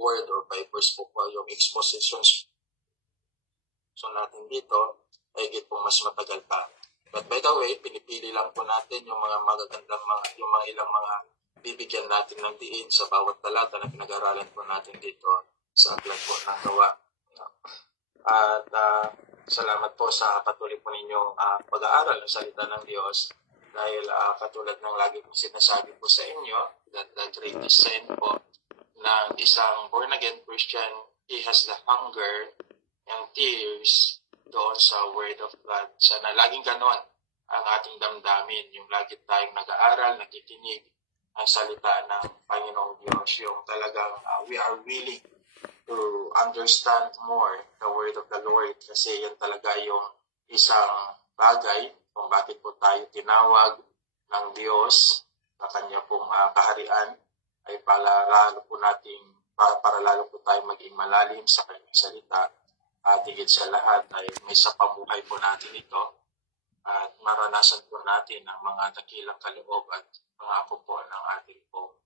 word or by verse po yung expositions natin dito, ay higit po mas matagal pa. But by the way, pinipili lang po natin yung mga magagandang yung mga ilang mga bibigyan natin ng diin sa bawat talata na pinag-aralan po natin dito sa aklat po ng Gawa. At salamat po sa patuloy po ninyong pag-aaral ng salita ng Diyos dahil katulad ng lagi kong sinasabi po sa inyo that the greatest sin po ng isang born-again Christian, he has the hunger and tears doon sa Word of God. Sana laging ganon ang ating damdamin, yung lagi tayong nag-aaral, nakikinig ang salita ng Panginoong Diyos, yung talagang we are willing to understand more the Word of the Lord kasi yan talaga yung isang bagay kung bakit po tayo tinawag ng Diyos sa Kanya pong kaharian ay para lalo po tayo maging malalim sa Kanyang salita. At higit sa lahat ay may sa pamuhay po natin ito at maranasan po natin ang mga dakilang kaloob at pangako po ng ating pong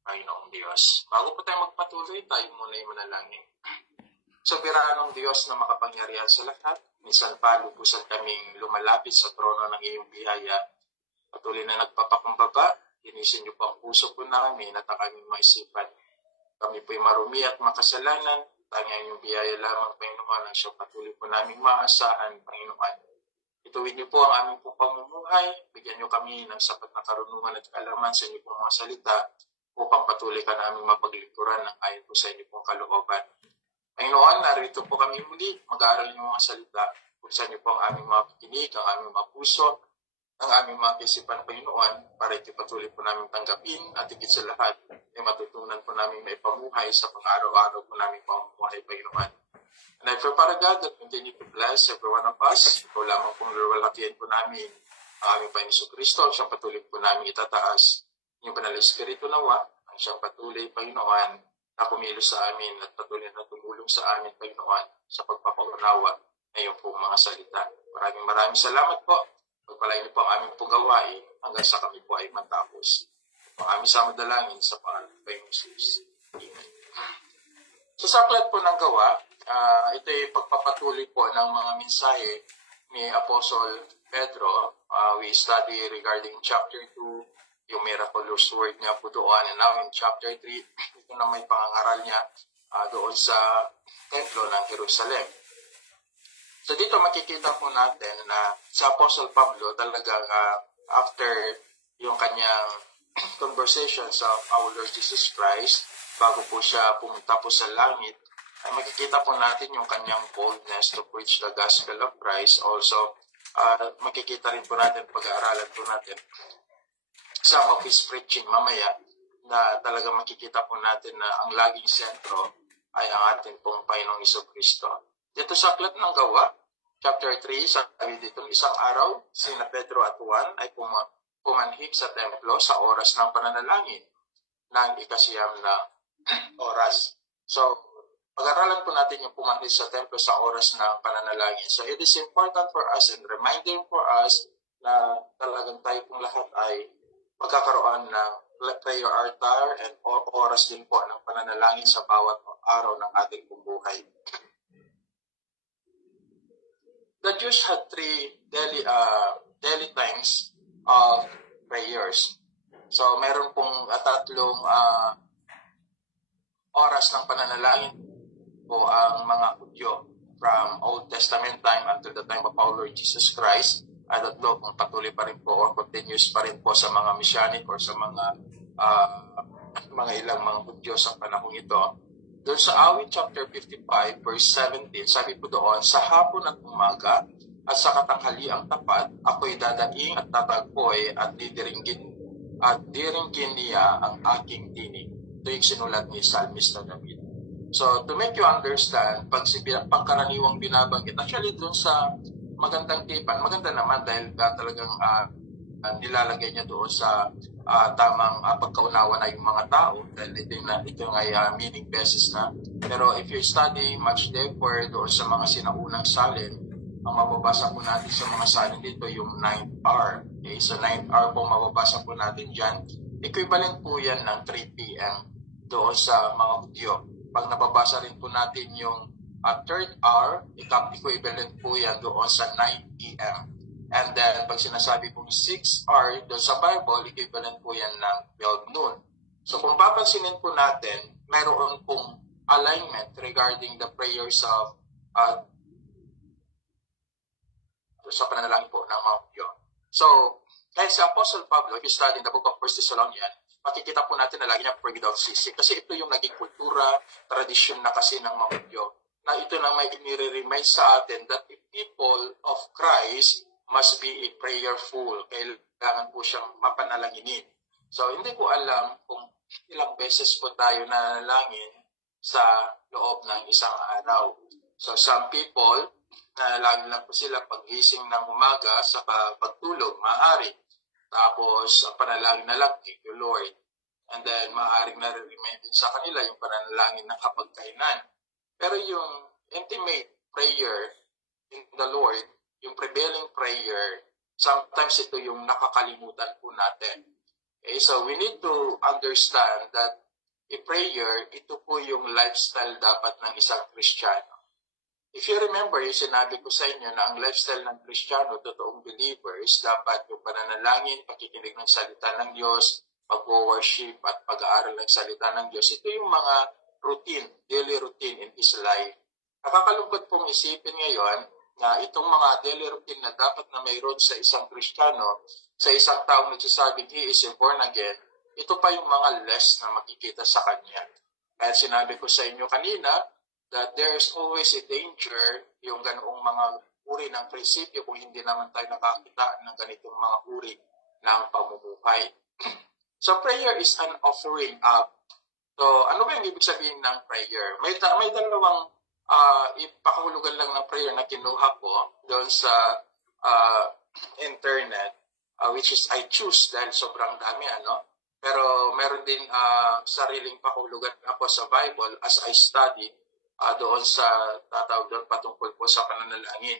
Panginoong Diyos. Bago po tayo magpatuloy, tayo muna yung manalangin. Soberanong Diyos na makapangyarihan sa lahat, minsan pa lubusan kaming lumalapit sa trono ng iyong biyaya. Patuloy na nagpapakumbaba, linisin niyo po ang puso po namin at ang aming maisipan. Kami po'y marumi at makasalanan, tanging yung biyaya lamang, Panginoon, ang siyang patuloy po naming maasahan, Panginoon. Ituwid niyo po ang aming pong pamumuhay, bigyan niyo kami ng sapat na karunungan at kaalaman sa inyo pong mga salita upang patuloy ka naming mapaglingkuran ng ayon po sa inyo pong kalooban. Panginoon, narito po kami muli, mag-aaral niyo mga salita, buksan niyo po ang aming mga pakikinig, ang aming mga puso, ang aming mga kaisipan, Panginoon, para ito patuloy po namin tanggapin at higit sa lahat ay matutunan po namin may pamuhay sa pang-araw-araw po namin pamuhay, Panginoon. And I pray para God that continue to bless every one of us. Ito lamang pong lawalakihan po namin ang aming Panginoon Kristo, ang siyang patuloy po namin itataas. Yung Banal na Espiritu nawa, ang siyang patuloy, Panginoon, na kumilos sa amin at patuloy na tumulong sa amin, Panginoon, sa pagpapaunawa ng iyong pong mga salita. Maraming salamat po. Pagpalain niyo po ang aming pugawain hanggang sa kami po ay matapos. Ang aming samadalangin sa pangalan ng Panginoong Jesus. Amen. So sa aklat po ng Gawa, ito ay pagpapatuloy po ng mga mensahe ni Apostle Pedro. We study regarding chapter 2, yung miraculous word niya po doon. And now in chapter 3, ito na may pangangaral niya doon sa templo ng Jerusalem. So dito makikita po natin na sa Apostle Pablo talagang after yung kanyang conversations of our Lord Jesus Christ, bago po siya pumunta po sa langit, ay makikita po natin yung kanyang boldness to preach the gospel of Christ. Also, makikita rin po natin, pag-aaralan po natin some of his preaching mamaya, na talagang makikita po natin na ang laging sentro ay ang ating pong Panginoong Jesucristo. Dito sa aklat ng Gawa, chapter 3, sabi dito, isang araw, sina Pedro at Juan ay pumanhik sa templo sa oras ng pananalangin ng ikasiyam na oras. So, pag-aralan po natin yung pumanhik sa templo sa oras ng pananalangin. So, it is important for us and reminder for us na talagang tayo pong lahat ay magkakaroon ng prayer altar and oras din po ng pananalangin sa bawat araw ng ating buhay. The Jews had 3 daily times of prayers. So, meron pong 3 oras ng pananalangin po ang mga Hudyo from Old Testament time until the time of our Lord Jesus Christ. At kung patuloy pa rin po or continuous pa rin po sa mga Messianic or sa mga ilang mga Hudyo sa panahon ito. Doon sa Awit chapter 55 verse 17, sabi po doon, sa hapon at umaga at sa katanghaliang tapat, ako'y dadaing at tatagpoy at diringgin niya ang aking tinig. Ito yung sinulat ni Psalmista David. So, to make you understand, pagkaraniwang binabanggit, actually doon sa magandang tipan, maganda naman dahil talagang nilalagay niya doon sa tamang pagkaunawa na yung mga tao dahil ito ay meaning basis na. Pero if you study much deeper doon sa mga sinaunang salin, ang mababasa po natin sa mga salin dito yung 9th hour. Okay? So 9th hour po mababasa po natin dyan. Equivalent po yan ng 3 p.m. doon sa mga Hudyo. Pag nababasa rin po natin yung third hour, equivalent po yan doon sa 9 p.m. And then, pag sinasabi pong 6 hour doon sa Bible, equivalent po yan ng 12 noon. So kung papansinin po natin, meron pong alignment regarding the prayers of sa pananalangin po ng mga Hudyo. So, kahit sa Apostle Pablo, if you study the book of 1 Thessalonians, makikita po natin na lagi niya pray without ceasing. Kasi ito yung naging kultura, tradisyon na kasi ng mga Hudyo, na ito na may inire-remind sa atin that the people of Christ must be a prayerful. Kailangan po siyang mapanalanginin. So, hindi ko alam kung ilang beses po tayo nanalangin sa loob ng isang araw. So, some people, lagi lang po sila paggising ng umaga sa pagtulog, maaari. Tapos, panalangin na lang, thank you Lord. And then, maaaring nare-remind din sa kanila yung pananalangin ng kapagkainan. Pero yung intimate prayer in the Lord, yung prevailing prayer, sometimes ito yung nakakalimutan po natin. Okay, so we need to understand that a prayer, ito po yung lifestyle dapat ng isang Kristiyano. If you remember, yung sinabi ko sa inyo na ang lifestyle ng Kristiyano, totoong believers, dapat yung pananalangin, pakikinig ng salita ng Diyos, pag-worship at pag-aaral ng salita ng Diyos. Ito yung mga routine, daily routine in his life. Nakakalungkot pong isipin ngayon na itong mga daily routine na dapat na mayroon sa isang Kristiyano, sa isang taong nagsasabing he is born again, ito pa yung mga less na makikita sa kanya. Kaya sinabi ko sa inyo kanina, that there's always a danger yung ganoong mga uri ng prinsipyo kung hindi naman tayo nakakita ng ganitong mga uri ng pamumuhay. So prayer is an offering up. So ano ba yung ibig sabihin ng prayer? May dalawang ipakahulugan lang ng prayer na kinuha ko doon sa internet, which is I choose dahil sobrang dami, pero meron din sariling pakahulugan ako sa Bible as I study doon sa tatawag doon patungkol po sa pananalangin.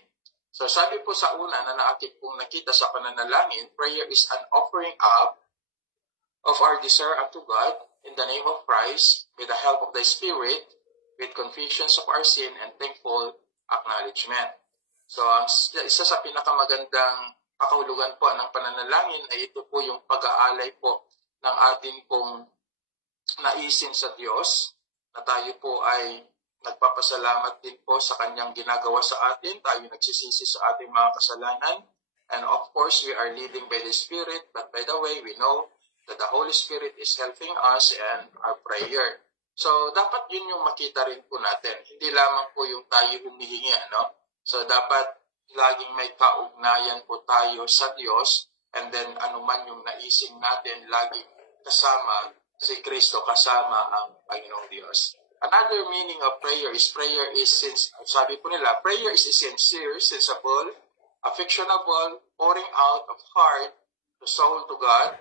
So sabi po sa una na naaking pong nakita sa pananalangin, prayer is an offering up of our desire unto God in the name of Christ with the help of the Spirit, with confessions of our sin and thankful acknowledgement. So ang isa sa pinakamagandang pakahulugan po ng pananalangin ay ito po yung pag-aalay po ng ating pong naisin sa Diyos, na tayo po ay nagpapasalamat din po sa kanyang ginagawa sa atin. Tayo nagsisisi sa ating mga kasalanan. And of course, we are leading by the Spirit. But by the way, we know that the Holy Spirit is helping us and our prayer. So, dapat yun yung makita rin po natin. Hindi lamang po yung tayo humihingi, So, dapat laging may kaugnayan po tayo sa Diyos. And then, anuman yung naising natin, laging kasama si Kristo, kasama ang Panginoong Diyos. Another meaning of prayer is sabi po nila, prayer is a sincere, sensible, affectionable, pouring out of heart to soul to God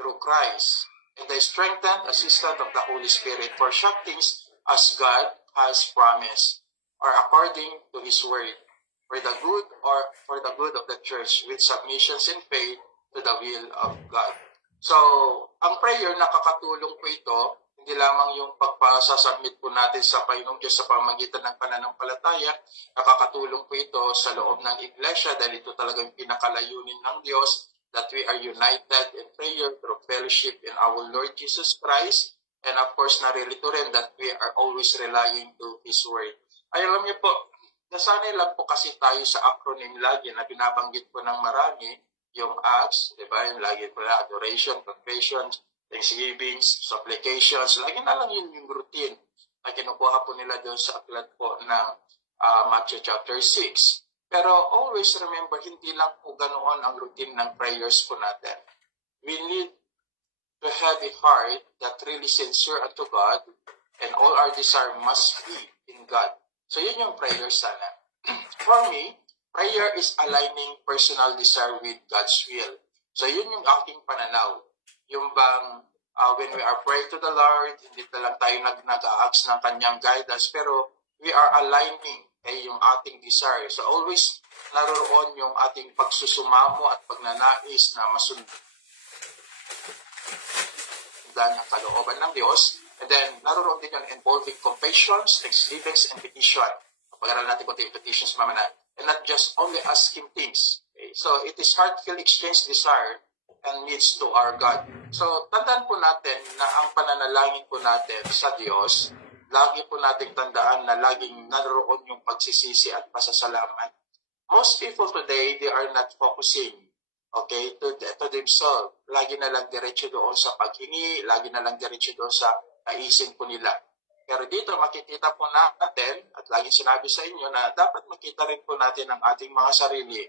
through Christ, and the strengthened assistance of the Holy Spirit for such things as God has promised, or according to His word, for the good of the church, with submissions and faith to the will of God. So, ang prayer, nakakatulong po ito, hindi lamang yung pagpasasubmit po natin sa Panginoong Diyos sa pamamagitan ng pananampalataya, nakakatulong po ito sa loob ng iglesia dahil ito talagang pinakalayunin ng Diyos, that we are united in prayer through fellowship in our Lord Jesus Christ, and of course, naririto rin that we are always relying to His Word. Ay, alam niyo po, nasanay lang po kasi tayo sa acronym lagi na binabanggit po ng marami, yung ACTS, di ba? Yung lagi po na adoration, confession, thanksgivings, supplications, lagi na lang yun yung routine na kinukuha po nila doon sa aklat po ng Matthew chapter 6. Pero always remember, hindi lang po ganoon ang routine ng prayers po natin. We need to have a heart that really sincere unto God, and all our desire must be in God. So yun yung prayer sana. For me, prayer is aligning personal desire with God's will. So yun yung aking pananaw. Yung bang when we are praying to the Lord, hindi na lang tayo nag-a-ask ng kanyang guidance, pero we are aligning yung ating desire. So always naroon yung ating pagsusumamo at pagnanais na masundan ang kalooban ng Diyos. And then, naroon din yun involving confessions, thanksgivings, and petition. Pag-aralan natin kung yung petitions mamana. And not just only asking things. Okay? So, it is heartfelt exchange desire and needs to our God. So, tandaan po natin na ang pananalangin po natin sa Diyos, lagi po nating tandaan na laging naroon yung pagsisisi at pasasalamat. Most people today, they are not focusing, okay, to themselves. Lagi na lang diretso doon sa paghingi, lagi na lang diretso doon sa naisin po nila. Pero dito makikita po natin, at laging sinabi sa inyo na dapat makita rin po natin ang ating mga sarili.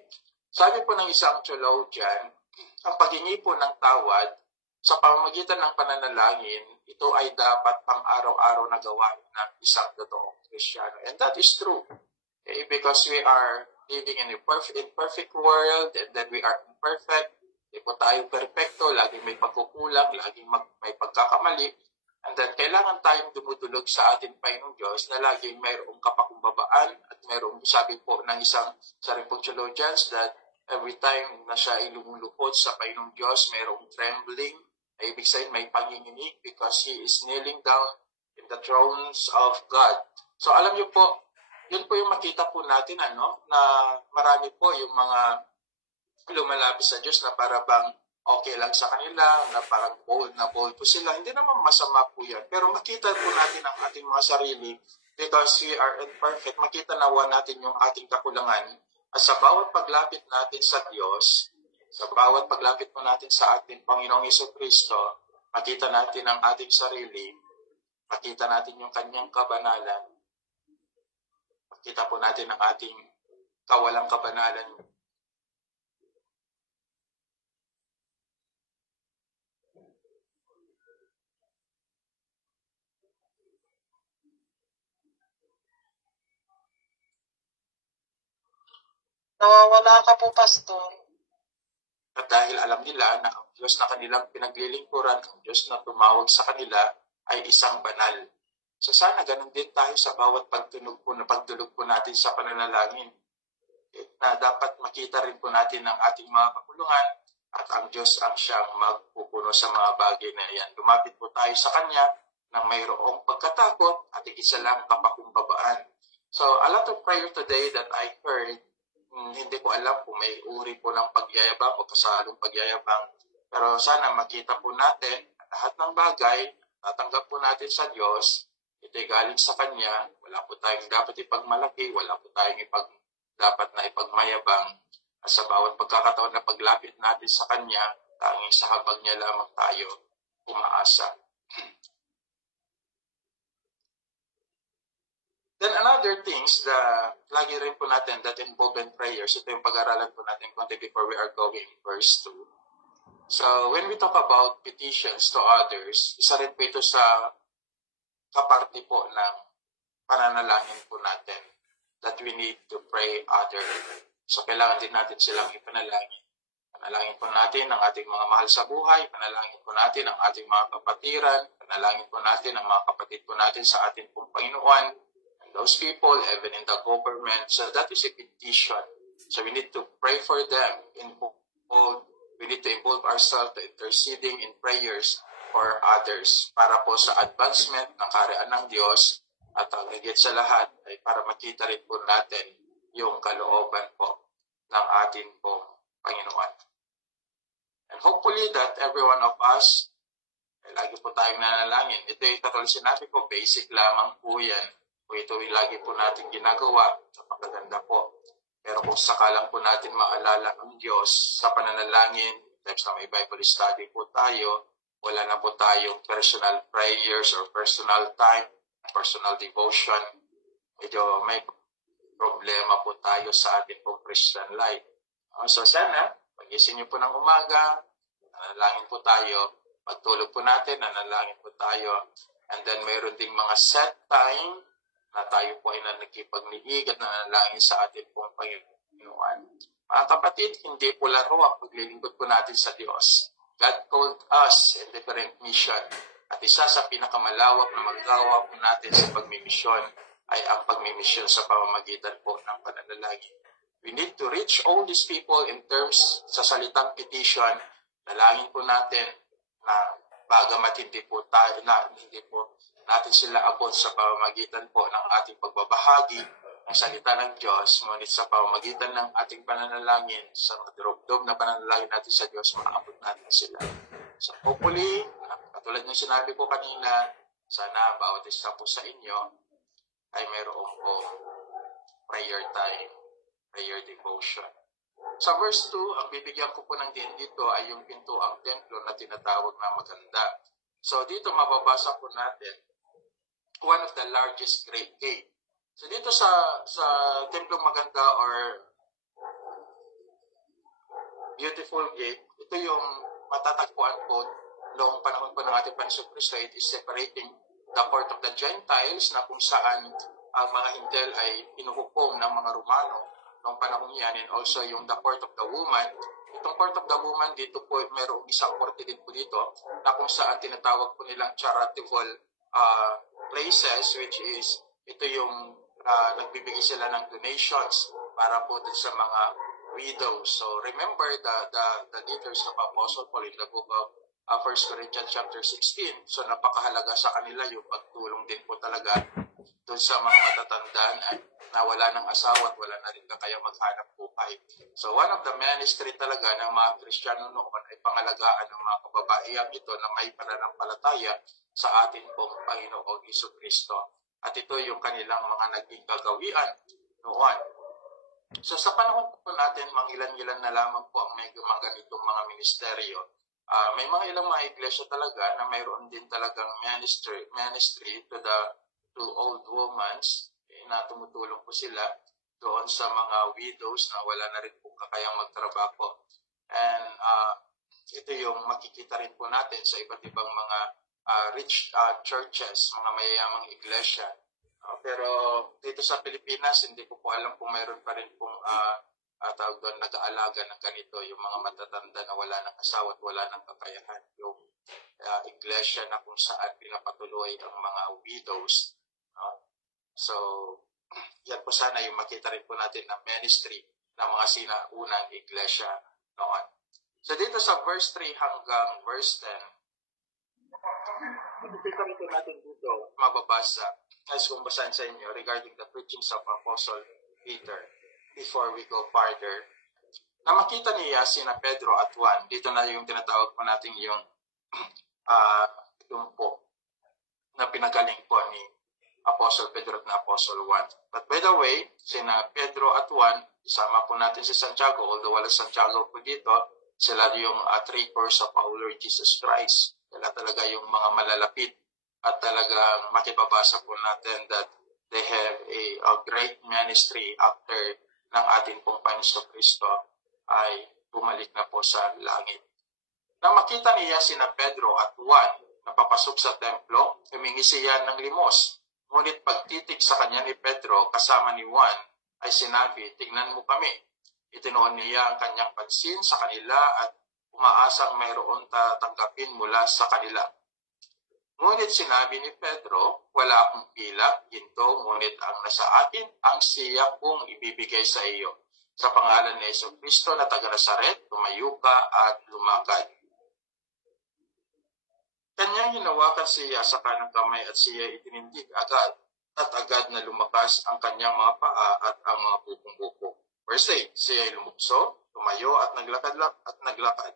Sabi po ng isang theologian, ang paghingi po ng tawad sa pamamagitan ng pananalangin, ito ay dapat pang-araw-araw na gawain ng isang totoong Kristiyano. And that is true. Okay? Because we are living in a imperfect world, and then we are imperfect. Hindi po tayo perfecto, laging may pagkukulang, laging may pagkakamali. And then, kailangan tayong dumudulog sa ating Panginoong Diyos na laging mayroong kapakumbabaan at mayroong, sabi po ng isang saring pong theologians, that every time na siya ay lumulupot sa Panginoong Diyos, mayroong trembling. Ay, ibig sabihin, may panginginig because He is kneeling down in the thrones of God. So, alam niyo po, yun po yung makita po natin, na marami po yung mga lumalapit sa Diyos na para bang okay lang sa kanila, na parang bold po sila. Hindi naman masama po yan. Pero makita po natin ang ating mga sarili because we are imperfect. Makita nawa natin yung ating kakulangan. At sa bawat paglapit natin sa Diyos, sa bawat paglapit po natin sa ating Panginoong Jesucristo, makita natin ang ating sarili, makita natin yung kanyang kabanalan, makita po natin ang ating kawalang kabanalan. Nawawala ka po, Pastor. At dahil alam nila na ang Diyos na kanilang pinaglilingkuran, ang Diyos na tumawag sa kanila ay isang banal. So sana ganun din tayo sa bawat pagdulog po natin sa pananalangin. Na dapat makita rin po natin ang ating mga kakulungan at ang Diyos ang siyang magpupuno sa mga bagay na yan. Lumapit po tayo sa Kanya na mayroong pagkatakot at higit sa lang kapakumbabaan. So a lot of prayer today that I heard, hindi ko alam kung may uri po ng pagyayabang o kasalong pagyayabang. Pero sana makita po natin lahat ng bagay, tatanggap po natin sa Diyos, ito'y galing sa Kanya, wala po tayong dapat ipagmalaki, wala po tayong dapat na ipagmayabang. At sa bawat pagkakataon na paglapit natin sa Kanya, tanging sa habag niya lamang tayo umaasa. Then another things lagi rin po natin that involve in prayers, ito yung pag-aralan po natin konti before we are going verse 2. So when we talk about petitions to others, isa rin po ito sa kaparte po ng pananalangin po natin that we need to pray other. So kailangan din natin silang ipanalangin. Panalangin po natin ang ating mga mahal sa buhay, panalangin po natin ang ating mga kapatiran, panalangin po natin ang mga kapatid po natin sa ating pong Panginoon, and those people, even in the government. So that is a petition. So we need to pray for them. We need to involve ourselves to interceding in prayers for others para po sa advancement ng kaharian ng Diyos at ang higit sa lahat ay para makita rin po natin yung kalooban po ng ating pong Panginoon. And hopefully that every one of us ay lagi po tayong nanalangin. Ito yung katulad sinabi ko, basic lamang po yan. Kung ito yung lagi po natin ginagawa, napakaganda po. Pero kung sakalang po natin maalala ang Diyos sa pananalangin, times na may Bible study po tayo, wala na po tayong personal prayers or personal time, personal devotion. Medyo may problema po tayo sa ating pong Christian life. So sana, pag-ising niyo po ng umaga, nanalangin po tayo. Pagtulog po natin, nanalangin po tayo. And then mayroon ding mga set time na tayo po ay nakikipagniig at nanalangin sa ating pong Panginoon. Mga kapatid, hindi po laro ang paglilingkod po natin sa Diyos. God called us in different mission. At isa sa pinakamalawak na magawa po natin sa pagmimisyon ay ang pagmimisyon sa pamamagitan po ng pananalangin. We need to reach all these people in terms sa salitang petition. Nalangin po natin na bagamat hindi po natin sila abot sa pamamagitan po ng ating pagbabahagi ng salita ng Diyos, ngunit sa pamamagitan ng ating pananalangin, sa madurog-dog na pananalangin natin sa Diyos, maabot natin sila. So hopefully, katulad ng sinabi ko kanina, sana bawat isa po sa inyo ay mayroong po prayer time, prayer devotion. Sa verse 2, ang bibigyan ko po ng din dito ay yung pintuang templo na tinatawag na maganda. So dito mababasa po natin one of the largest great gate. So dito sa templong maganda or beautiful gate, ito yung matatagpuan po noong panahon po ng ating Panginoon Kristo. It is separating the court of the Gentiles na kung saan ang mga Hintil ay pinuhukom ng mga Romano noong panahon yan, and also yung the court of the woman. Itong court of the woman dito po, mayroong isang korte din po dito na kung saan tinatawag po nilang charitable places, which is ito yung nagbibigay sila ng donations para po sa mga widows. So remember the leaders of Apostle Paul in the book of 1 Corinthians chapter 16. So napakahalaga sa kanila yung pagtulong din po talaga doon sa mga matatandaan na wala ng asawa at wala na rin kaya maghanap buhay. So one of the ministry talaga ng mga Kristiyano noon ay pangalagaan ng mga kababaihang ito na may pananampalataya sa atin pong Panginoong Jesucristo. At ito yung kanilang mga naging gagawian noon. So sa panahon po natin, mangilan-ilan na lamang po ang may mga ganitong mga ministeryo. May mga ilang mga iglesia talaga na mayroon din talagang ministry to old women na tumutulong po sila doon sa mga widows na wala na rin po kakayang magtrabaho. And ito yung makikita rin po natin sa iba't ibang mga rich churches, mga mayayamang iglesia. Pero dito sa Pilipinas, hindi ko po alam kung mayroon pa rin pong tawag doon, nag-aalaga ng ganito, yung mga matatanda na wala ng asawa at wala ng kakayahan. Yung iglesia na kung saan pinapatuloy ang mga widows. So, yan po sana yung makita rin po natin na ministry ng mga sinaunang iglesia noon. So dito sa verse 3 hanggang verse 10, makikita rin po natin dito, mababasa, as kung basahin sa inyo, regarding the preachings of Apostle Peter, before we go farther, na makita niya sina Pedro at Juan. Dito na yung tinatawag po natin yung po na pinagaling po ni Apostle Pedro at na Apostle Juan. But by the way, sina Pedro at Juan, isama po natin si Santiago, although wala Santiago po dito, sila yung three-fourths of our Lord Jesus Christ. Sila talaga yung mga malalapit at talagang makipabasa po natin that they have a great ministry after ng ating pong Panginoon Kristo ay bumalik na po sa langit. Nang makita niya sina Pedro at Juan na papasok sa templo, humingi siya ng limos. Ngunit pagtitig sa kanya ni Pedro kasama ni Juan ay sinabi, "Tignan mo kami." Itinuon niya ang kanyang pansin sa kanila at umaasang mayroon tatanggapin mula sa kanila. Ngunit sinabi ni Pedro, "Wala akong pila, ginto, ngunit ang nasa akin ang siya kong ibibigay sa iyo. Sa pangalan ni Jesucristo na taga Nazaret, tumayo ka at lumakad." Kanyang hinawakan siya sa kanang kamay at siya itinindig agad at agad na lumakas ang kanyang mga paa at ang mga bukong-buko. Verse 8, siya ay lumukso, tumayo at naglakad.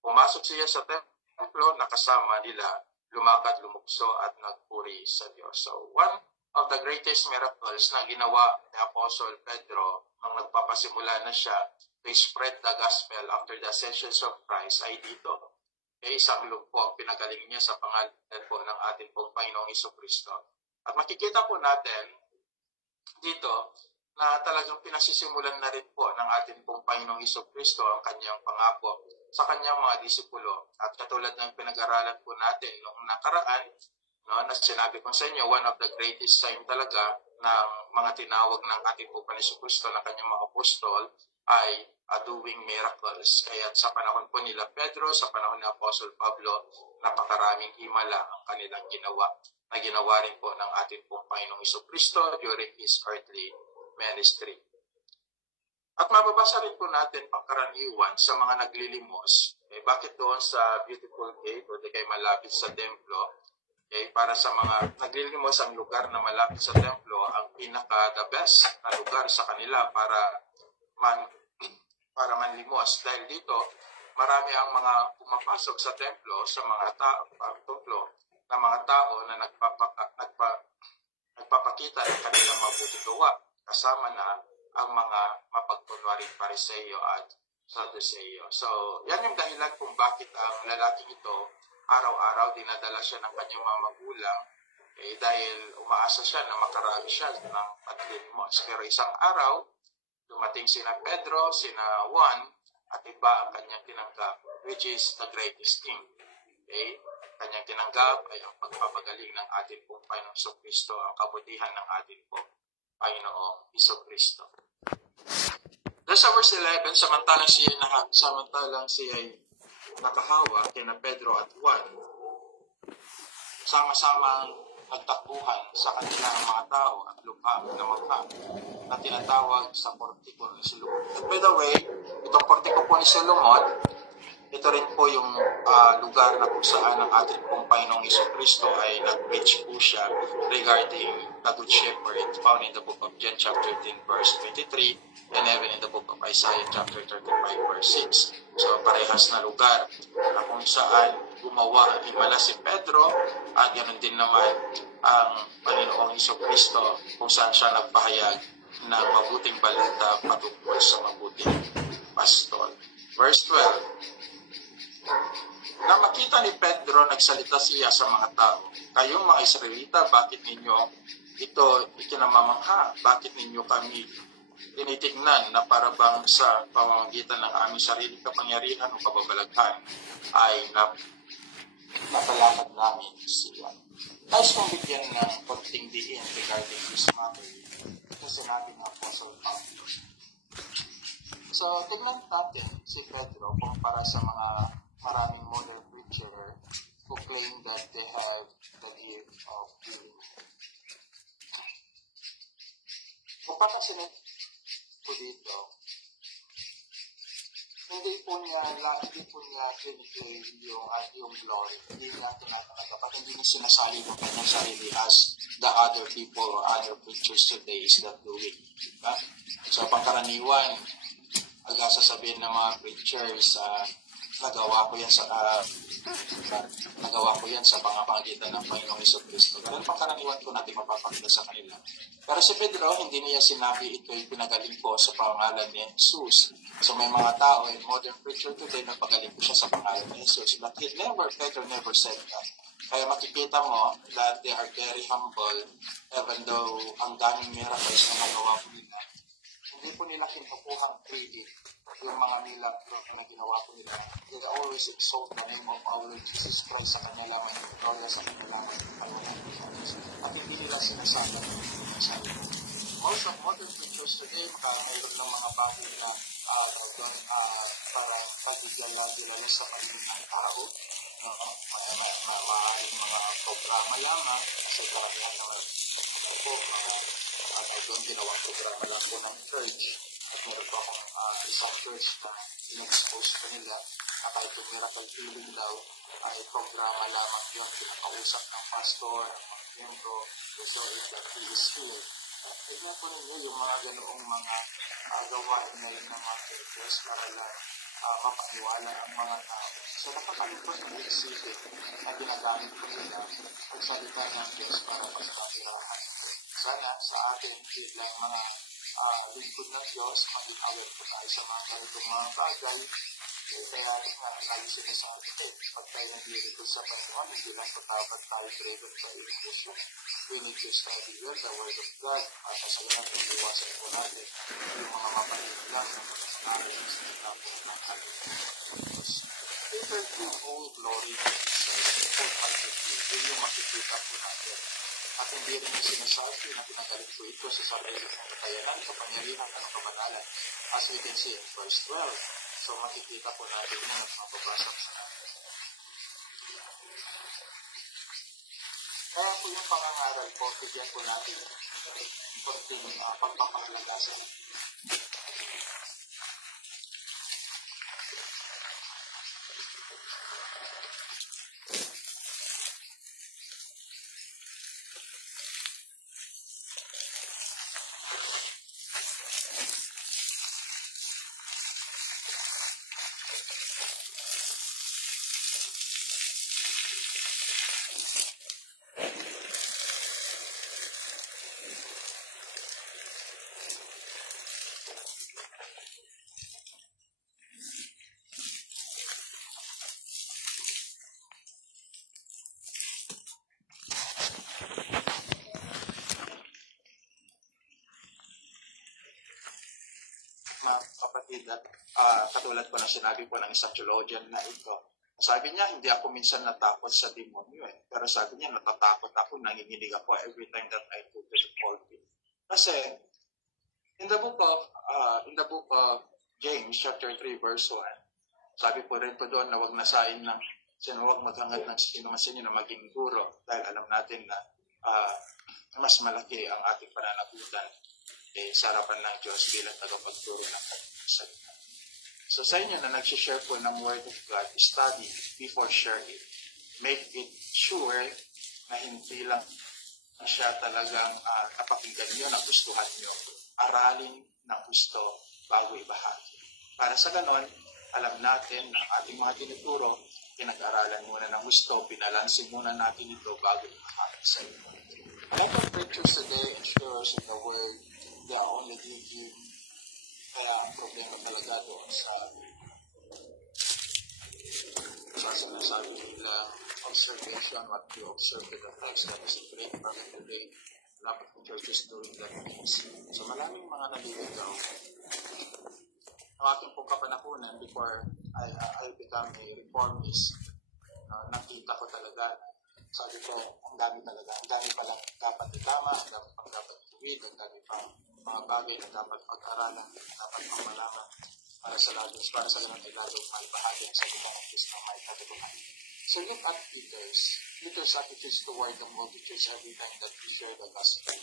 Pumasok siya sa templo na kasama nila, lumakad, lumukso at nagpuri sa Diyos. So one of the greatest miracles na ginawa ni Apostle Pedro nang nagpapasimula na siya to spread the gospel after the ascension of Christ ay dito. Isang lugpo, pinagaling niya sa pangalan po ng ating pong Panginoong Jesucristo. At makikita po natin dito na talagang pinasisimulan na rin po ng ating pong Panginoong Jesucristo ang kanyang pangako sa kanyang mga disipulo. At katulad ng pinag-aralan po natin noong nakaraan, na sinabi ko sa inyo, one of the greatest sign talaga ng mga tinawag ng ating pong Panginoong Jesucristo na kanyang mga apostol ay doing miracles. Kaya sa panahon po nila Pedro, sa panahon ni Apostle Pablo, napakaraming himala ang kanilang ginawa na ginawa rin po ng ating pong Panginoong Jesucristo during His earthly ministry. At mababasa rin po natin pangkaraniwan sa mga naglilimos. Bakit doon sa beautiful gate o di kay malapit sa templo, para sa mga naglilimos, ang lugar na malapit sa templo ang pinaka-the best na lugar sa kanila para manlimos. Dahil dito, marami ang mga pumapasok sa templo sa mga tao na nagpapakita ng kanilang mabuting gawa, kasama na ang mga mapagkunwaring Pariseo at Sadduceo. So, yan yung dahilan kung bakit ang lalaking ito araw-araw dinadala siya ng kanyang mga magulang dahil umaasa siya na makarami siya ng paglilimos. Pero isang araw, dumating sina Pedro, sina Juan, at iba ang kanyang tinanggap, which is the greatest thing. Kanyang tinanggap ay ang pagpapagaling ng ating pong Panginoong Jesucristo, ang kabutihan ng ating pong Panginoong Jesucristo. Doon sa verse 11, samantalang siya ay nakahawa kina Pedro at Juan, sama-samang nagtakbuhan sa kanilang mga tao at lubhang na mangha na tinatawag sa Portiko ni Solomon. At by the way, itong Portiko po ni Solomon, ito rin po yung lugar na kung saan ang ating pong Panginoong Jesucristo ay nag-preach po siya regarding the Good Shepherd, found in the book of John chapter 10 verse 23 and even in the book of Isaiah chapter 35 verse 6. So parehas na lugar na kung saan gumawa at himala si Pedro at ganoon din naman ang Panginoong Jesucristo kung saan siya nagpahayag ng mabuting balita patungkol sa mabuting pastol. Verse 12. Na makita ni Pedro, nagsalita siya sa mga tao, kayong mga Israelita, bakit ninyo ito ikinamamangha? Bakit ninyo kami tinitignan na para bang sa pamamagitan ng aming sarili kapangyarihan o kababalaghan ay napalakad namin siya? Nais kong bigyan ng konting diin regarding this matter na sinabi ng Apostle Paul. So, tignan natin si Pedro kumpara sa mga maraming modern preacher who claim that they have the gift of healing. Kung papansinin po dito, hindi po niya claim yung glory. Hindi niya tinatanggap at hindi niya sinasali yung kanyang sarili as the other people or other preachers today is not doing. Diba? So, pangkaraniwan, sasabihin ng mga preachers, nagawa ko yan sa pangamagitan ng Panginoong Jesucristo. Ganun pangkaraniwan ko natin mapapakita sa kanila. Pero si Pedro, hindi niya sinabi ito'y pinagaling ko sa pangalan ni Jesus. So may mga tao, modern preacher today, nagpagaling ko siya sa pangalan ni Jesus. But Pedro never said that. Kaya makikita mo that they are very humble, even though ang daming miracles na nagawa po nila. Hindi po nila kinukuhang credit yung mga milagro na ginawa po nila. They always exalt the name of our Lord Jesus Christ sa kanya lamang yung gloria sa kanya lamang yung Panginoon. At hindi nila sinasabi sa most of modern preachers today, mayroon ng mga bago na parang pagdidala sa Panginoon ng tao. Maaaring mga programa lamang kasi karamihan ng doon ginawang programa lang po ng church. At meron po akong isang church na in-expose ko nila na kahit yung miracle healing daw ay programa lamang yung pinakausap ng pastor, ng mga miyembro, so if that he is healed. Tignan po ninyo yung mga ganoong mga gawain ngayon ng mga churches para lang mapaniwala ang mga tao. So nakakalimutan ng isipin na ginagamit ko nila ang salita ng Diyos para pagkakirahan. Sana sa atin, lang mga lingkod ng Diyos, maging aware po tayo sa mga ganitong mga bagay. Kaya lagi sinasabi pag tayo nag-lingkod sa Panginoon, hindi lang patawag tayo driven by emotion. We need to study well the Word of God at sa ganang pag-iwasan po natin yung mga mapalitan lang ng mga sanabi sa salita po ng ating Diyos. Later to all glory to Jesus, all majesty, yun yung makikita po natin. At hindi rin yung sinasabi na pinagaling po ito sa sarili ng kakayanan, kapangyarihan, at kabanalan. As we can see in verse 12. So makikita po natin yun at mababasa sa natin. Kaya po yung pangangaral po, bigyan po natin konting pagpapahalaga sa mga kapatid at katulad po ng sinabi po ng isang theologian na ito, sabi niya, hindi ako minsan natakot sa demonyo eh. Pero sabi niya, natatakot ako, nanginginig ako every time that I go to the pulpit. Kasi, in the book of James, chapter 3, verse 1, sabi po rin po doon na huwag nasain ng huwag maghangad ng sino man sa inyo na maging guro dahil alam natin na mas malaki ang ating pananagutan sa harapan ng Diyos bilang tagapagturo ng salita. So sa inyo na nag-share po ng Word of God, study before sharing. Make it sure na hindi lang siya talagang kapakinggan nyo, nagustuhan nyo. Aralin ng gusto bago ibahagi. Para sa ganon, alam natin na ating mga tinuturo, pinag-aralan muna ng gusto, binalansin muna natin ito bago ibahagi sa inyo. A lot of preachers today and sharers in the Word, they are only giving kaya ang problema talaga doon sa sinasabi nila observation, what you observe in the text, that is a great problem today. A lot of churches doing that things. So maraming mga naliligaw. Ang aking pong kapanahunan before I become a reformist, nakita ko talaga, sabi ko, ang dami palang dapat itama, ang dami pang dapat tuwid, ang dami pang mga bagay na dapat pag-aralan, dapat mamalaman para sa ganun ay lalong malibahagi ang salita ng Kristo ng may katulungan. So look at Peter's attitude toward the multitudes every time that he shared the gospel.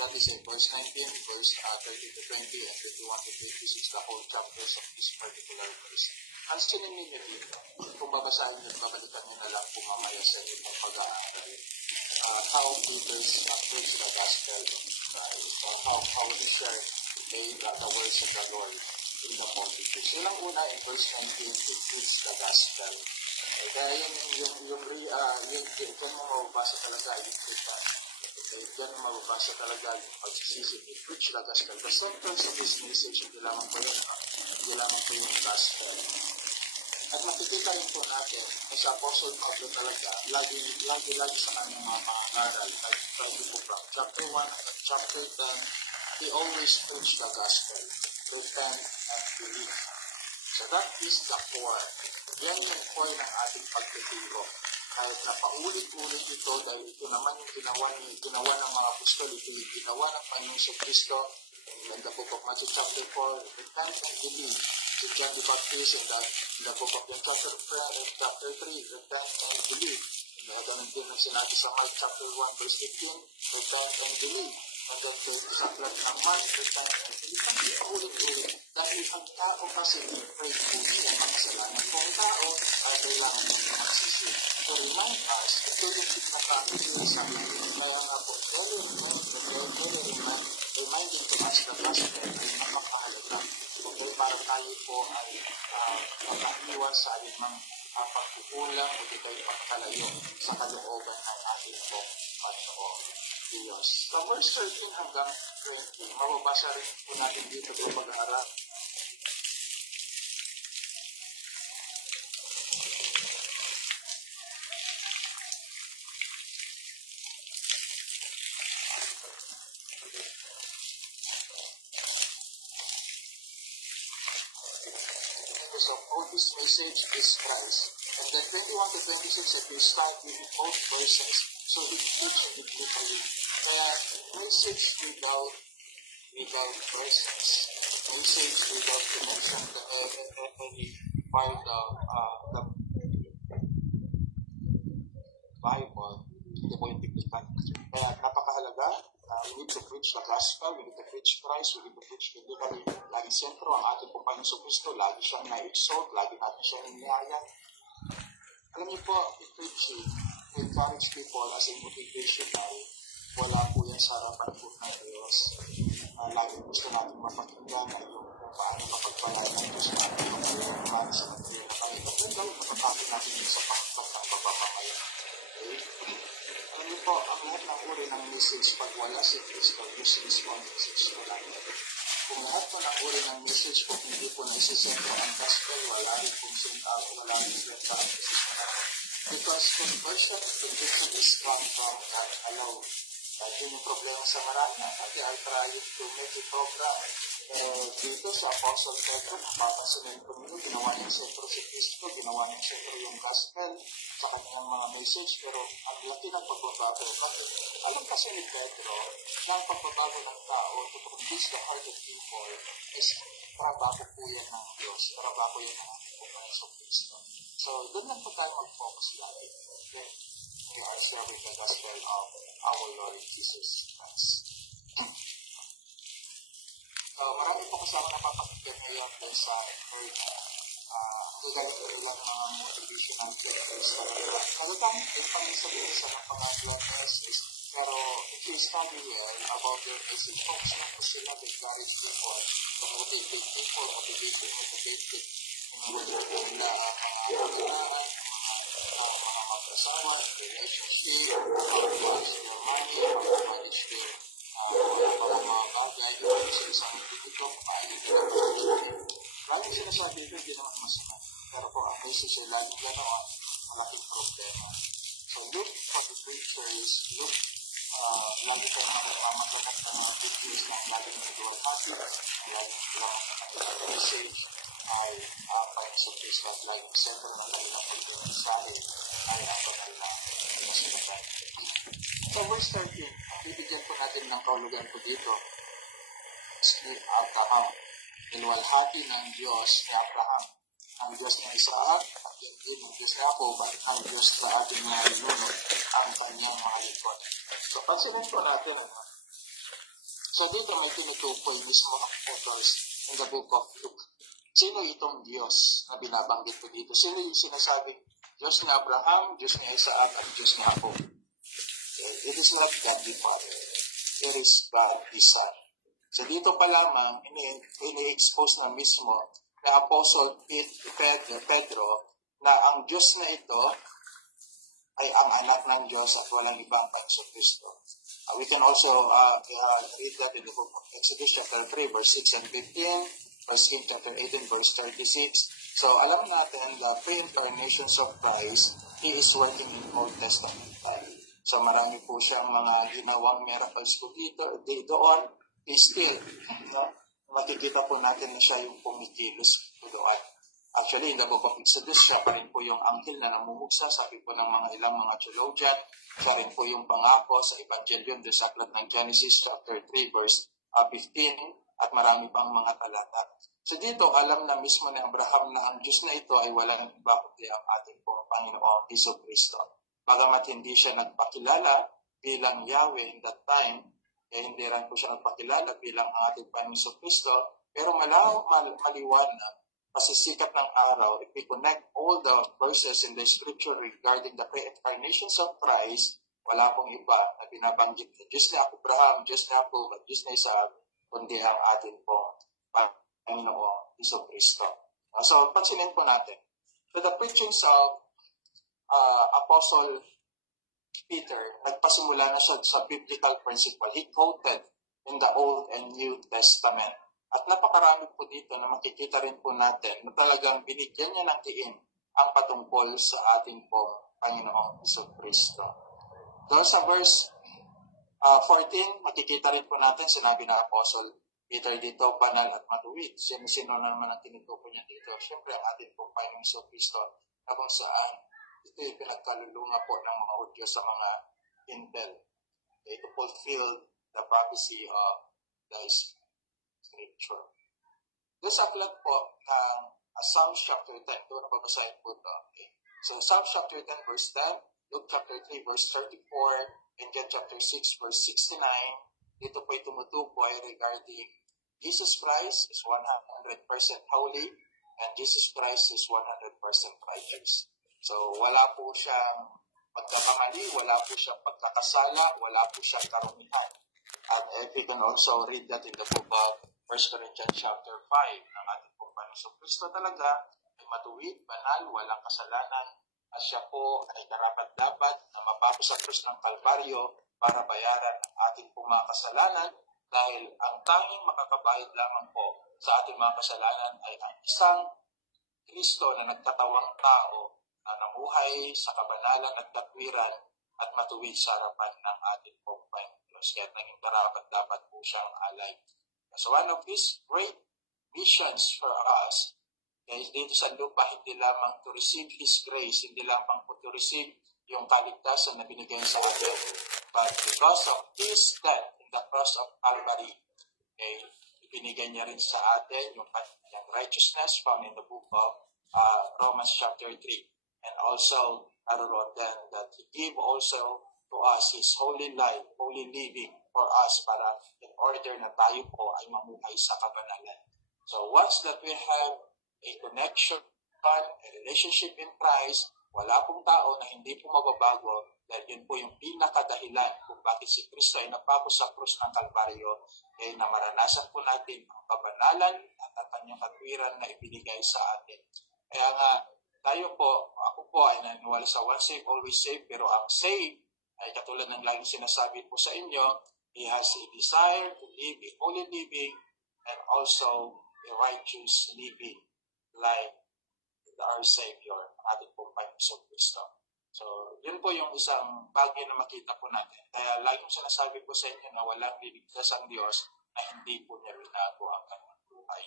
That is in verse 19, verse 30 to 20, and 31 to 26, the whole chapters of this particular verse. Ang siningin niyo dito, kung babasahin niyo, babalikan niyo na lang kung mamaya sa inyo ng pag-aaral. How Peter's preached the gospel of Christ, or how he shared the words of the Lord in the multitudes. Yun ang una in verse 19, he preached the gospel. Kaya yung mo mababasa talaga yung preaching. Diyan mo mababasa talaga yung pagsisisi. He preached the gospel. The substance of his message, hindi lamang po yung gospel. At makikita rin po natin na sa Apostle Pablo talaga, lagi sa kanyang mga pangaral, like from chapter 1 at chapter 10, he always preached the gospel, repent and believe. So that is the core. Yan yung core ng ating pagtuturo. Kahit na paulit-ulit ito, dahil ito naman yung ginawa ng mga apostol, ito yung ginawa ng Panginoon Kristo. In the book of Matthew chapter 4, repent and believe. To John the Baptist in the book of John chapter 3, repent and believe. Ganun din ang sinabi sa Mark chapter 1 verse 15, repent and believe. And then sa aklat ng Mark, repent and believe. Hindi paulit-ulit. Dahil ang tao kasi pray po siya ng kasalanan. Kung ang tao ay kailangan ng magsisi. To remind us, ito yung pinaka-idea sa akin. Kaya nga po, reminding to us the gospel ay napakahalaga. Okay, para tayo po ay makaiwan sa alimang pagkukulang o di tayo pagkalayo sa kalooban ng ating po Panginoon Diyos. From verse 13 hanggang 20, mababasa rin po natin dito po pag-aaral. This message is Christ. And then 21 to 26, if you start with both verses, so it preached biblically. Kaya message without verses, message without connection to any part of the Bible, hindi mo yung biblical. Kaya napakahalaga. We need to preach the gospel, we need to preach Christ, we need to preach biblically. Lagi sentro ang ating po Panginoon Kristo, lagi siyang na-exalt, lagi natin siyang iniyaya. Alam niyo po, preaching, to encourage people as a motivational, wala po yan sa harapan po ng Diyos. Lagi gusto natin mapakinggan ay yung kung paano mapagpalayan ng Diyos na ating pagpalayan sa material na tayo. Kung gawin, mapapakit natin yung sa pangkong ng pagpapamayan. Okay? Alam niyo po, ang lahat ng uri ng message, pag wala si Kristo, useless po ang message wala. Kung lahat po ng uri ng message, kung hindi po naisisentro ang gospel, wala rin pong sintaw, wala rin sintaw ang message natin. Because conversion is come from God alone. Kahit yun yung problema sa marami, they are trying to make a program. Dito sa Apostle Pedro, napapasanin ko nyo, ginawa niya sentro si Cristo, ginawa niya sentro yung gospel sa kanyang mga message, pero ang laki ng pagbabago. Alam kasi ni Pedro, na ang pagbabago ng tao to convince the heart of people is trabaho po yan ng Diyos, trabaho yan ng Panginoon Cristo. So, doon lang po tayo mag-focus lagi. Okay? We are serving the gospel of our Lord Jesus Christ. Marami po kasama napapakinggan ngayon dahil sa word gagamit lang mga motivational papers. Talagang yung sabihin sa mga pangalan message, pero if you study well about their message, focus lang po sila to encourage people, to motivate people, motivate nila ang mga mga mag-asawa, relationship, manage their money, manage their mga bagay, sa isang individuo, paano nila. Lagi sinasabi ko, hindi naman masama. Pero kung ang message ay laging gano'n, malaking problema. So look for the preachers, look, lagi tayo magmamaganap ng mga videos na laging nagawa happy, laging nagawa ng message, ay para sa Kristo at laging center ng kanilang pagkakisahe ay ang kanilang masulat. So verse 13, bibigyan po natin ng kaulugan po dito. Si Abraham, inwalhati ng Diyos ni Abraham, ang Diyos ni Isaac, at yun din ng Diyos ni Jacob, at ang Diyos sa ating mga linunod, ang kanyang mga lingkod. So pansinin po natin, so dito may tinutukoy mismo ang authors in the book of Luke. Sino itong Diyos na binabanggit po dito? Sino yung sinasabing Diyos ni Abraham, Diyos ni Isaac, at Diyos ni Jacob? It is not God the Father. It is God the Son. So dito pa lamang, ini-expose na mismo na Apostle Pedro na ang Diyos na ito ay ang anak ng Diyos at walang ibang Panginoon Kristo. We can also read that in the book of Exodus chapter 3, verse 6 and 15, verse 15, chapter 18, verse 36. So alam natin the pre-incarnations of Christ, He is working in Old Testament time. So marami po siyang mga ginawang miracles po dito, doon. Still, makikita po natin na siya yung pumikilos doon. Actually, in the book of Exodus, siya pa rin po yung anghel na namumugsa, sabi po ng mga ilang mga theologian, siya rin po yung pangako sa Evangelion, sa aklat ng Genesis chapter 3, verse 15, at marami pang mga talata. So dito, alam na mismo ni Abraham na ang Diyos na ito ay walang iba kundi ang ating pong Panginoong Hesus Kristo. Bagamat hindi siya nagpakilala bilang Yahweh in that time, hindi rin po siya nagpakilala bilang ang ating Panginoong Kristo, pero maliwanag, kasi sikat ng araw, if we connect all the verses in the scripture regarding the pre-incarnations of Christ, wala pong iba na binabanggit na Diyos ni Abraham, Diyos ni Jacob, at Diyos ni Isaac, kundi ang ating pong Panginoong Hesus Kristo. So, pansinin po natin. So, the preachings of Apostle Peter, nagpasimula na siya sa biblical principle. He quoted in the Old and New Testament. At napakarami po dito na makikita rin po natin na talagang binigyan niya ng diin ang patungkol sa ating pong Panginoong Hesus Kristo. Doon sa verse 14, makikita rin po natin, sinabi na Apostle Peter dito, banal at matuwid. Sino naman ang tinutukoy niya dito? Siyempre, ang ating pong Panginoong Hesus Kristo na kung saan ito yung pinagkalulunga po ng mga Hudyo sa mga Intel. Okay, to fulfill the prophecy of the Scripture. Doon sa aklat po ng Psalms chapter 10, doon na babasahin po ito. Okay. So Psalms chapter 10 verse 10, Luke chapter 3 verse 34, and John chapter 6 verse 69, dito po tumutukoy regarding Jesus Christ is 100% holy and Jesus Christ is 100% righteous. So, wala po siyang pagkakamali, wala po siyang pagkakasala, wala po siyang karumihan. And we can also read that in the book of 1 Corinthians chapter 5, ng ating pong Panginoong Kristo talaga ay matuwid, banal, walang kasalanan, at siya po ay karapat-dapat na mapako sa krus ng Kalbaryo para bayaran ang ating pong mga kasalanan dahil ang tanging makakabayad lamang po sa ating mga kasalanan ay ang isang Kristo na nagkatawang tao na namuhay sa kabanalan at katwiran at matuwid sa harapan ng ating pong Panginoon. Diyos. Kaya naging dapat po siyang alive. So one of His great missions for us, guys, dito sa lupa, hindi lamang to receive His grace, hindi lamang po to receive yung kaligtasan na binigay sa atin, but because of His death in the cross of Calvary, okay, ibinigay niya rin sa atin yung righteousness found in the book of Romans chapter 3. And also, naroon din that He gave also to us His holy life, holy living for us para in order na tayo po ay mamuhay sa kabanalan. So once that we have a connection, a relationship in Christ, wala pong tao na hindi po mababago dahil yun po yung pinakadahilan kung bakit si Kristo ay napako sa krus ng Kalbaryo eh na maranasan po natin ang kabanalan at ang kanyang katwiran na ibinigay sa atin. Kaya nga, tayo po, ako po ay naniniwala sa once saved, always saved, pero ang saved ay katulad ng laging sinasabi po sa inyo, He has a desire to live a holy living and also a righteous living like our Savior, ating pong Panginoon Kristo. So, yun po yung isang bagay na makita po natin. Kaya laging sinasabi po sa inyo na walang liligtas ang Diyos na hindi po niya binago ang kanyang buhay.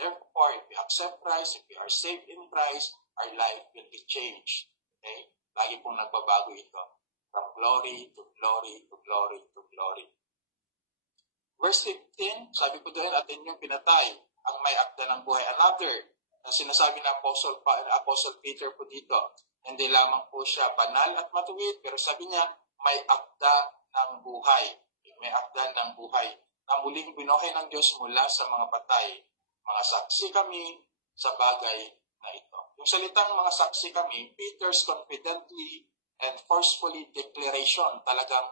Therefore, if we accept Christ, if we are saved in Christ, our life will be changed. Okay? Lagi pong nagbabago ito. From glory to glory to glory to glory. Verse 15, sabi ko doon, atin yung pinatay, ang may akda ng buhay. Another, na sinasabi ng Apostle Peter po dito, hindi lamang po siya banal at matuwid, pero sabi niya, may akda ng buhay. May akda ng buhay. Na muling binuhay ng Diyos mula sa mga patay. Mga saksi kami sa bagay na ito. Yung salitang mga saksi kami, Peter's confidently and forcefully declaration, talagang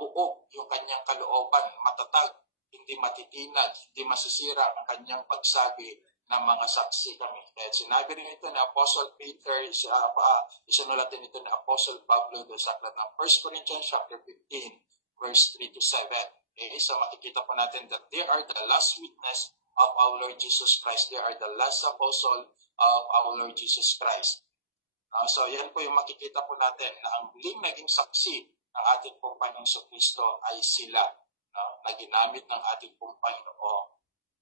buo yung kanyang kalooban, matatag, hindi matitinag, hindi masisira ang kanyang pagsabi ng mga saksi kami. Kaya sinabi rin ito ni Apostle Peter, isinulat din ito ni Apostle Pablo doon sa aklat ng 1 Corinthians chapter 15, verse 3 to 7. Okay, so makikita po natin that they are the last witness of our Lord Jesus Christ. They are the last apostle of our Lord Jesus Christ. So yan po yung makikita po natin na ang huling naging saksi ng ating pong Panginoong Kristo ay sila na ginamit ng ating pong Panginoong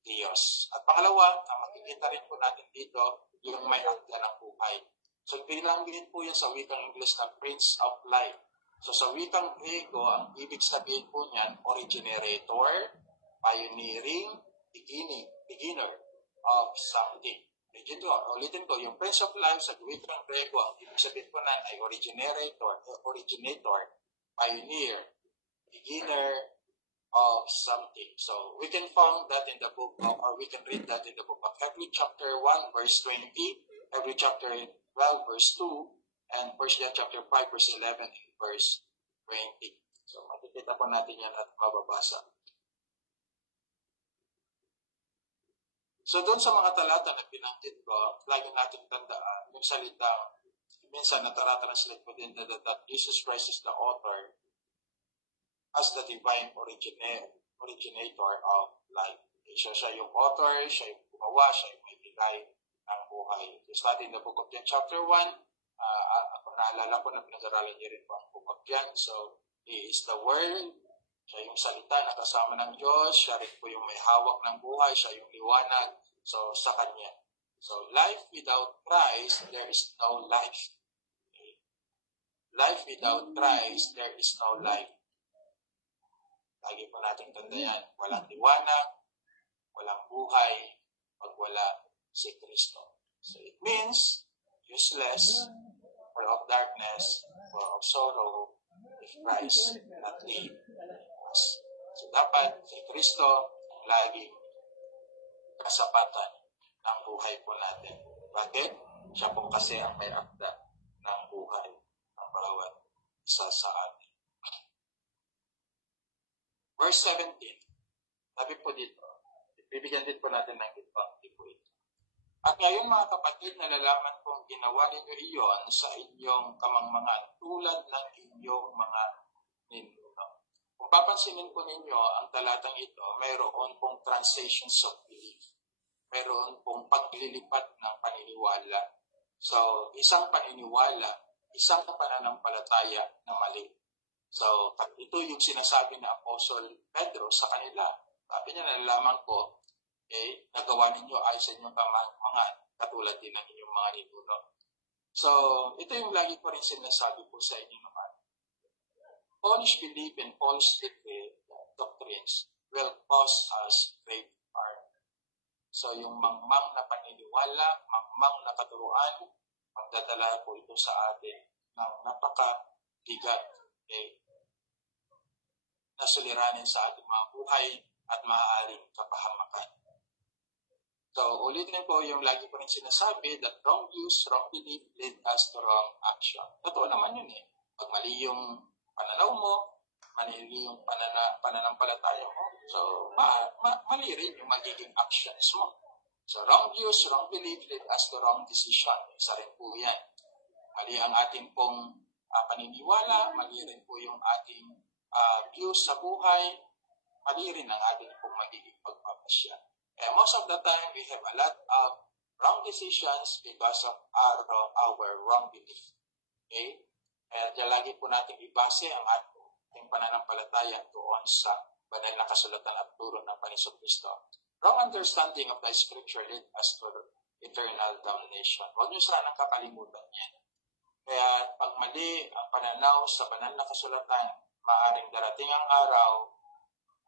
Diyos. At pangalawa, ang makikita rin po natin dito, yung may akda ng buhay. So pinanggit po yan sa wikang English na Prince of Life. So sa wikang Grego, ang ibig sabihin po niyan, originator, pioneering, beginner of something. Ulitin ko, yung Prince of Life sa wikang Grego, ang ibig sabihin po niyan ay originator, pioneer, beginner of something. So we can find that in the book of, or we can read that in the book of Hebrews chapter 1 verse 20, Hebrews chapter 12 verse 2, and 1 John chapter 5 verse 11 and verse 20. So makikita po natin yan at mababasa. So doon sa mga talata na binanggit ko, lagi natin tandaan yung salitang minsan natranslate ko din that Jesus Christ is the author as the divine originator of life. So siya yung author, siya yung gumawa, siya yung may bigay ng buhay. So study in the book of John chapter 1, ako naalala ko na pinag-aralan niyo rin po ang book of John. So He is the Word, siya yung salita na kasama ng Diyos, siya rin po yung may hawak ng buhay, siya yung liwanag, so sa Kanya. So life without Christ, there is no life. Okay? Life without Christ, there is no life. Lagi po natin tandaan, walang liwanag, walang buhay, pag wala si Kristo. So it means, useless, full of darkness, full of sorrow, if Christ not live us. So dapat si Kristo ang laging kasapatan ng buhay po natin. Bakit? Siya po kasi ang may akda ng buhay ng bawat isa sa atin. Verse 17, sabi po dito, bibigyan din po natin ng impact po ito. At ngayon mga kapatid, nalalaman kong ginawa ninyo iyon sa inyong kamangmangan tulad ng inyong mga ninuno. Kung papansinin po ninyo ang talatang ito, mayroon pong transitions of belief. Mayroon pong paglilipat ng paniniwala. So, isang paniniwala, isang pananampalataya na mali. So, ito yung sinasabi na Apostle Pedro sa kanila. Sabi niya, nalalaman ko, nagawa ninyo ay sa inyong mga katulad din ng inyong mga ninuno. So, ito yung lagi ko rin sinasabi po sa inyo naman. Polish belief and Polish doctrines will cause us great harm. So, yung mangmang na paniniwala, mangmang na katuruan, magdadala po ito sa atin ng napakabigat na suliranin sa ating mga buhay at maaaring kapahamakan. So, ulitin po yung lagi ko rin sinasabi that wrong views, wrong belief lead us to wrong action. Totoo naman yun Pag mali yung pananaw mo, mali yung pananampalataya mo, so mali rin yung magiging actions mo. So, wrong views, wrong belief lead us to wrong decision. Isa rin po yan. Mali ang ating pong paniniwala, mali rin po yung ating views sa buhay, mali rin ang ating pong magiging pagpapasya. And most of the time, we have a lot of wrong decisions because of our wrong belief. Okay? Kaya lagi po natin ibase ang ating pananampalataya doon sa banal na kasulatan at turo ng Panginoong Kristo. Wrong understanding of the Scripture lead us to eternal damnation. Huwag niyo sanang kakalimutan yan. Kaya pag mali ang pananaw sa banal na kasulatan, maaaring darating ang araw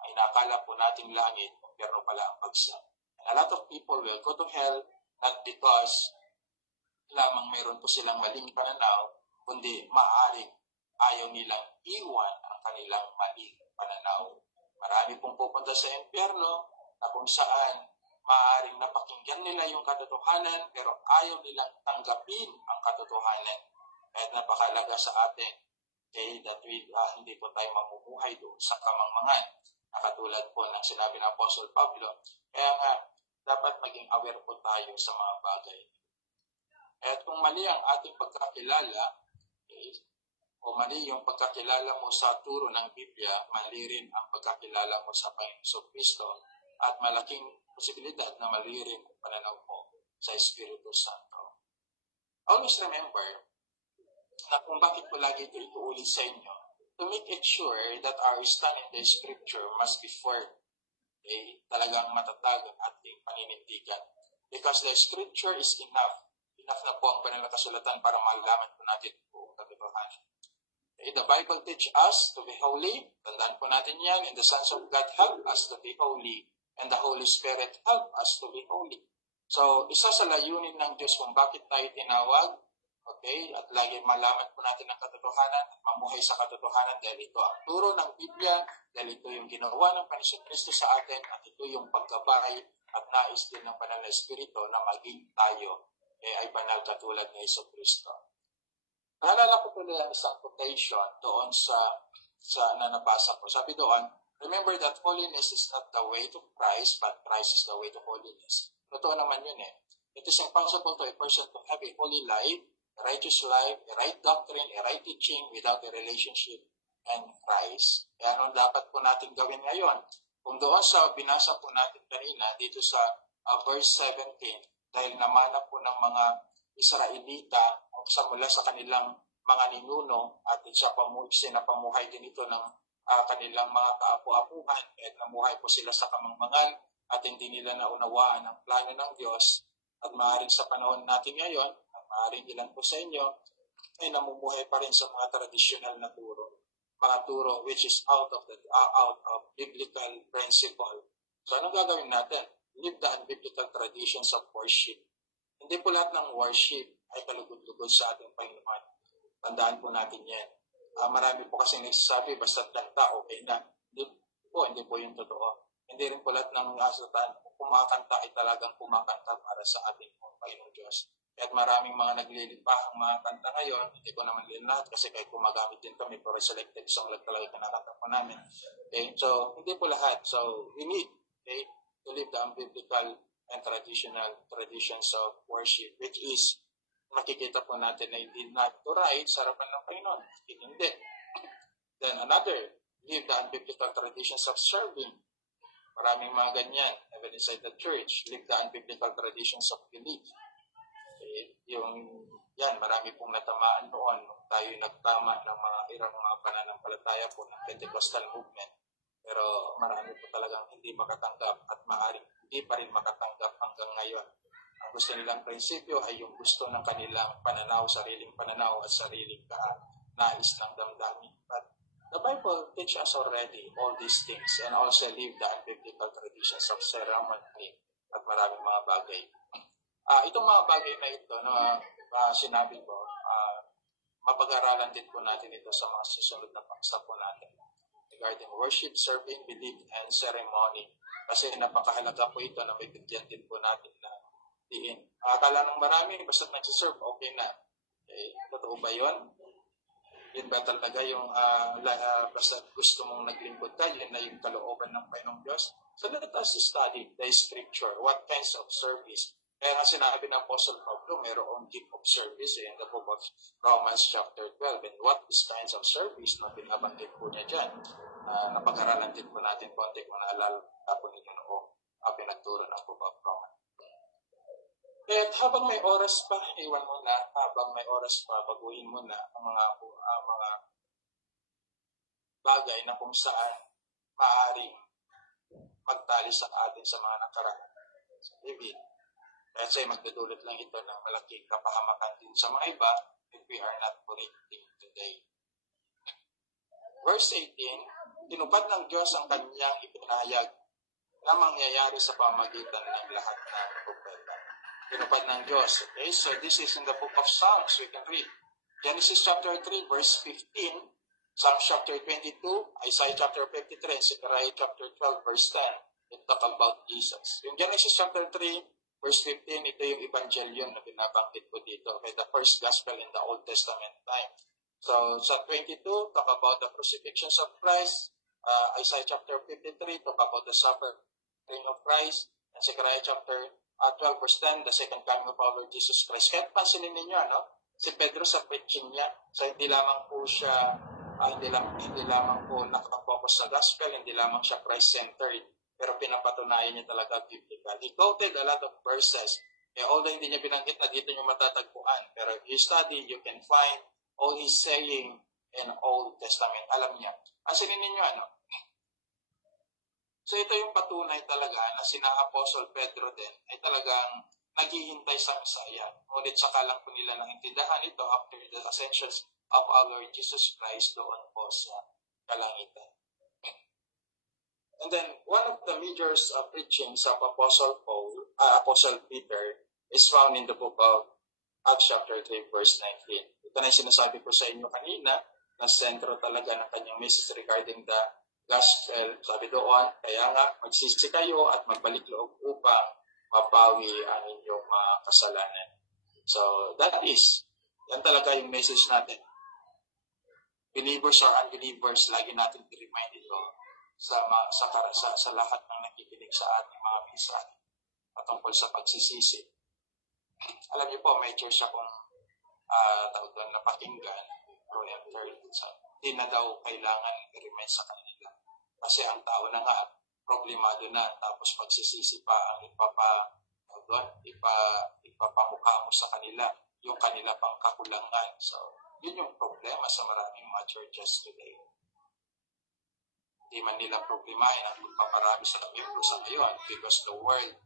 ay nakala po nating langit, pero pala ang bagsak. And a lot of people will go to hell not because lamang mayroon po silang maling pananaw, kundi maaaring ayaw nilang iwan ang kanilang maling pananaw. Marami pong pupunta sa impyerno na kung saan maaaring napakinggan nila yung katotohanan pero ayaw nilang tanggapin ang katotohanan. At napakalaga sa atin that hindi po tayo mamumuhay doon sa kamangmangan. Katulad po ng sinabi ng Apostle Pablo. Kaya nga, dapat maging aware po tayo sa mga bagay. At kung mali ang ating pagkakilala, o mali yung pagkakilala mo sa turo ng Biblia, mali rin ang pagkakilala mo sa Panginoong Kristo, at malaking posibilidad na mali rin ang pananaw mo sa Espiritu Santo. Always remember na kung bakit ko lagi ito iuulit sa inyo, to make it sure that our stand in the Scripture must be firm. Talagang matatag ang ating paninindigan. Because the Scripture is enough. Enough na po ang banal na kasulatan para malaman po natin po ang katotohanan. The Bible teach us to be holy. Tandaan po natin yan. And the sons of God help us to be holy. And the Holy Spirit help us to be holy. So, isa sa layunin ng Diyos kung bakit tayo tinawag, okay, at lagi malaman po natin ang katotohanan at mamuhay sa katotohanan dahil ito ang turo ng Biblia, dahil ito yung ginawa ng Panginoon Kristo sa atin at ito yung pagkabay at nais din ng Banal na Espiritu na maging tayo ay banal katulad ni Yesu Kristo. Naalala ko tuloy ang isang quotation doon sa nabasa ko. Sabi doon, remember that holiness is not the way to Christ, but Christ is the way to holiness. Totoo naman yun It is impossible to a person to have a holy life, a righteous life, a right doctrine, a right teaching without a relationship and Christ. Kaya ano dapat po natin gawin ngayon? Kung doon sa binasa po natin kanina, dito sa verse 17, dahil namana po ng mga Israelita sa mula sa kanilang mga ninuno at sinapamuhay din ito ng kanilang mga kaapu-apuhan at namuhay po sila sa kamangmangan at hindi nila naunawaan ang plano ng Diyos at maaaring sa panahon natin ngayon at maaaring ilan po sa inyo ay namumuhay pa rin sa mga tradisyonal na turo. Mga turo which is out of biblical principle. So anong gagawin natin? Live the unbiblical traditions of worship. Hindi po lahat ng worship ay kalugod-lugod sa ating Panginoon. Tandaan po natin yan. Marami po kasi nagsasabi, basta kanta, okay na. Hindi po yung totoo. Hindi rin po lahat ng kumakanta ay talagang kumakanta para sa ating Panginoong Diyos. At maraming mga naglilipahang mga kanta ngayon, hindi ko naman din lahat kasi kahit gumagamit din kami pero selected song lang talaga kinakanta po namin. Okay? So, hindi po lahat. So, we need to live the unbiblical and traditional traditions of worship, which is makikita po natin na hindi not to right sa harapan ng Panginoon. Hindi. Then another, live the unbiblical traditions of serving. Maraming mga ganyan, even inside the church, live the unbiblical traditions of belief. Yung Yan, marami pong natamaan noon nung tayo nagtama ng mga irang mga pananampalataya po ng Pentecostal movement. Pero marami po talagang hindi makatanggap at maaaring hindi pa rin makatanggap hanggang ngayon. Ang gusto nilang prinsipyo ay yung gusto ng kanilang pananaw, sariling pananaw at sariling nais ng damdamin. But the Bible teaches us already all these things and also leave the unbiblical traditions of ceremony at maraming mga bagay. Itong mga bagay na ito na sinabi ko, mapag-aralan din po natin ito sa mga susunod na paksa po natin regarding worship, serving, belief, and ceremony. Kasi napakahalaga po ito na may bigyan din po natin na diin. Akala ng marami, basta nag-serve, okay na. Okay? Totoo ba yun? Yun ba talaga yung basta gusto mong naglingkod ka, yun na yung kalooban ng Panginoong Diyos? So let us study the scripture. What kinds of service? Kaya nga sinabi ng Apostle Pablo, mayroong gift of service in the book of Romans chapter 12. And what is kinds of service? No, binabanggit po niya dyan. Napag-aralan din po natin konti kung naalala po ninyo noong pinagturo ng book of Romans. At habang may oras pa, iwan mo na, habang may oras pa, baguhin mo na ang mga bagay na kung saan maaaring magtali sa atin sa mga nakaraan. So, kasi magdudulot lang ito ng malaking kapahamakan din sa mga iba if we are not correcting today. Verse 18, tinupad ng Diyos ang kanyang ipinahayag na mangyayari sa pamagitan ng lahat ng propeta. Tinupad ng Diyos. Okay, so this is in the book of Psalms. We can read Genesis chapter 3, verse 15, Psalms chapter 22, Isaiah chapter 53, and Zechariah chapter 12, verse 10. It talk about Jesus. Yung Genesis chapter 3, verse 15, ito yung Evangelion na binabanggit ko dito. Okay, the first gospel in the Old Testament time. So, sa 22, talk about the crucifixions of Christ. Isaiah chapter 53, talk about the suffering of Christ. And Zechariah chapter 12, verse 10, the second coming of our Lord Jesus Christ. Kaya pansinin ninyo, si Pedro sa preaching niya, so hindi lamang po siya, hindi lamang po nakafocus sa gospel, hindi lamang siya Christ-centered, pero pinapatunayan niya talaga biblical. He quoted a lot of verses. Although hindi niya binanggit na dito niyo matatagpuan, pero if you study, you can find all he's saying in Old Testament. Alam niya. Asinin ninyo, So ito yung patunay talaga na sina Apostle Pedro din ay talagang naghihintay sa Messiah. Ngunit saka lang po nila naintindahan ito after the ascension of our Lord Jesus Christ doon po sa kalangitan. And then, one of the major preachings of Apostle Peter is found in the book of Acts chapter 3, verse 19. Ito na yung sinasabi ko sa inyo kanina, na sentro talaga ng kanyang message regarding the gospel. Sabi doon, kaya nga, magsisi kayo at magbalik loob upang mapawi ang inyong mga kasalanan. So, yan talaga yung message natin. Believers or unbelievers, lagi natin i-remind ito sa lahat ng nakikinig sa ating mga mensahe patungkol sa pagsisisi. Alam niyo po, may church akong napakinggan, hindi na daw kailangan i-remind sa kanila. Kasi ang tao na nga, problemado na, tapos pagsisisi pa ang ipapamukha mo sa kanila, yung kanila pang kakulangan. So, yun yung problema sa maraming mga churches today. Hindi man nila problemahin ang pagpaparami sa membro sa ngayon because the world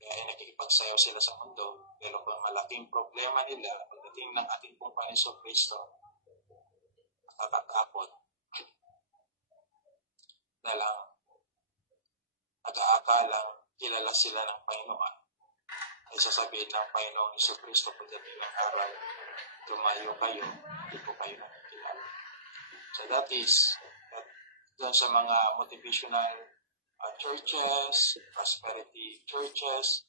ay nakikipagsayaw sila sa mundo. Pero kung malaking problema nila, pagdating ng ating pong Panginoon Kristo, nakakatakot na lang nag-aakalang kilala sila ng Panginoon. Ay sasabihin ng Panginoon Iso Kristo pagdating ng araw, tumayo kayo, hindi ko kayo nakikilala. So that is doon sa mga motivational churches, prosperity churches,